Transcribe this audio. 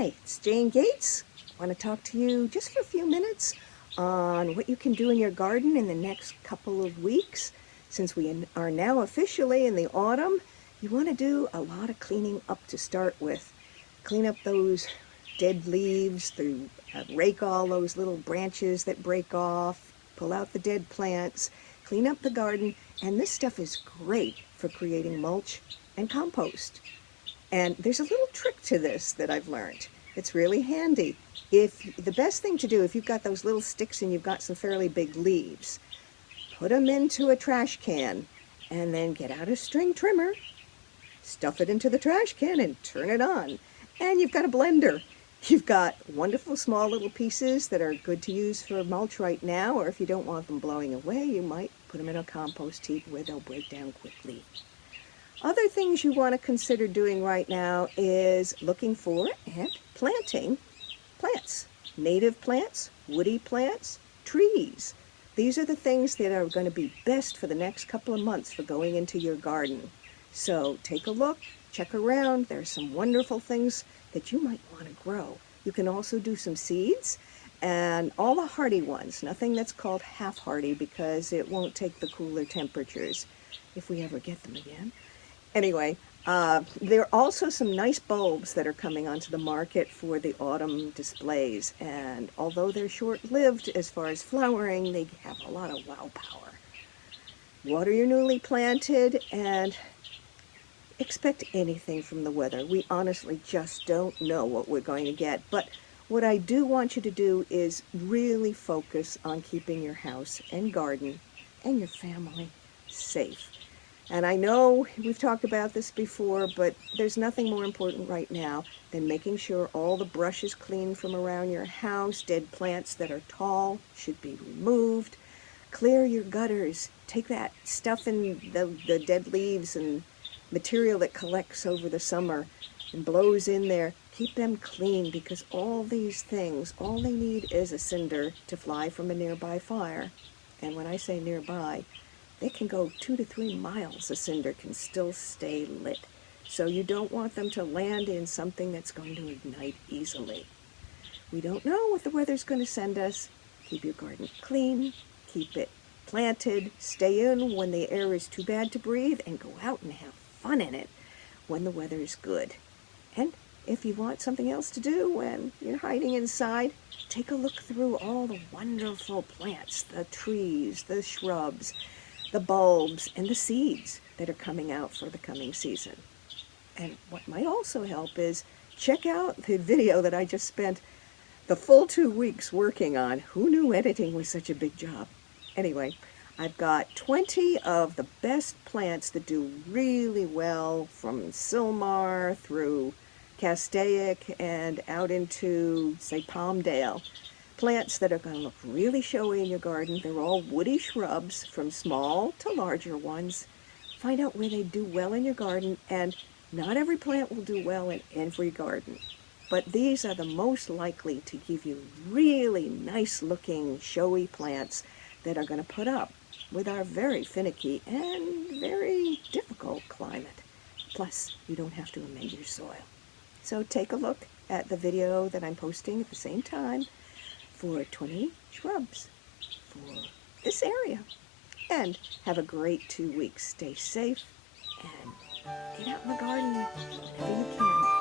Hi, it's Jane Gates. I want to talk to you just for a few minutes on what you can do in your garden in the next couple of weeks. Since we are now officially in the autumn, you want to do a lot of cleaning up to start with. Clean up those dead leaves, rake all those little branches that break off, pull out the dead plants, clean up the garden, and this stuff is great for creating mulch and compost. And there's a little trick to this that I've learned. It's really handy. The best thing to do, if you've got those little sticks and you've got some fairly big leaves, put them into a trash can and then get out a string trimmer, stuff it into the trash can and turn it on. And you've got a blender. You've got wonderful small little pieces that are good to use for mulch right now, or if you don't want them blowing away, you might put them in a compost heap where they'll break down quickly. Other things you want to consider doing right now is looking for and planting plants. Native plants, woody plants, trees. These are the things that are going to be best for the next couple of months for going into your garden. So take a look, check around. There's some wonderful things that you might want to grow. You can also do some seeds and all the hardy ones, nothing that's called half hardy because it won't take the cooler temperatures if we ever get them again. Anyway, there are also some nice bulbs that are coming onto the market for the autumn displays, and although they're short-lived as far as flowering, they have a lot of wow power. Water your newly planted and expect anything from the weather. We honestly just don't know what we're going to get, but what I do want you to do is really focus on keeping your house and garden and your family safe. And I know we've talked about this before, but there's nothing more important right now than making sure all the brush is clean from around your house. Dead plants that are tall should be removed. Clear your gutters. Take that stuff in the dead leaves and material that collects over the summer and blows in there. Keep them clean because all these things, all they need is a cinder to fly from a nearby fire. And when I say nearby, they can go 2 to 3 miles. A cinder can still stay lit. So you don't want them to land in something that's going to ignite easily. We don't know what the weather's going to send us. Keep your garden clean, keep it planted, stay in when the air is too bad to breathe, and go out and have fun in it when the weather is good. And if you want something else to do when you're hiding inside, take a look through all the wonderful plants, the trees, the shrubs, the bulbs, and the seeds that are coming out for the coming season. And what might also help is check out the video that I just spent the full 2 weeks working on. Who knew editing was such a big job? Anyway, I've got 20 of the best plants that do really well from Silmar through Castaic and out into, say, Palmdale. Plants that are going to look really showy in your garden. They're all woody shrubs from small to larger ones. Find out where they do well in your garden, and not every plant will do well in every garden. But these are the most likely to give you really nice looking showy plants that are going to put up with our very finicky and very difficult climate. Plus, you don't have to amend your soil. So take a look at the video that I'm posting at the same time for 20 shrubs for this area. And have a great 2 weeks. Stay safe and get out in the garden whenever you can.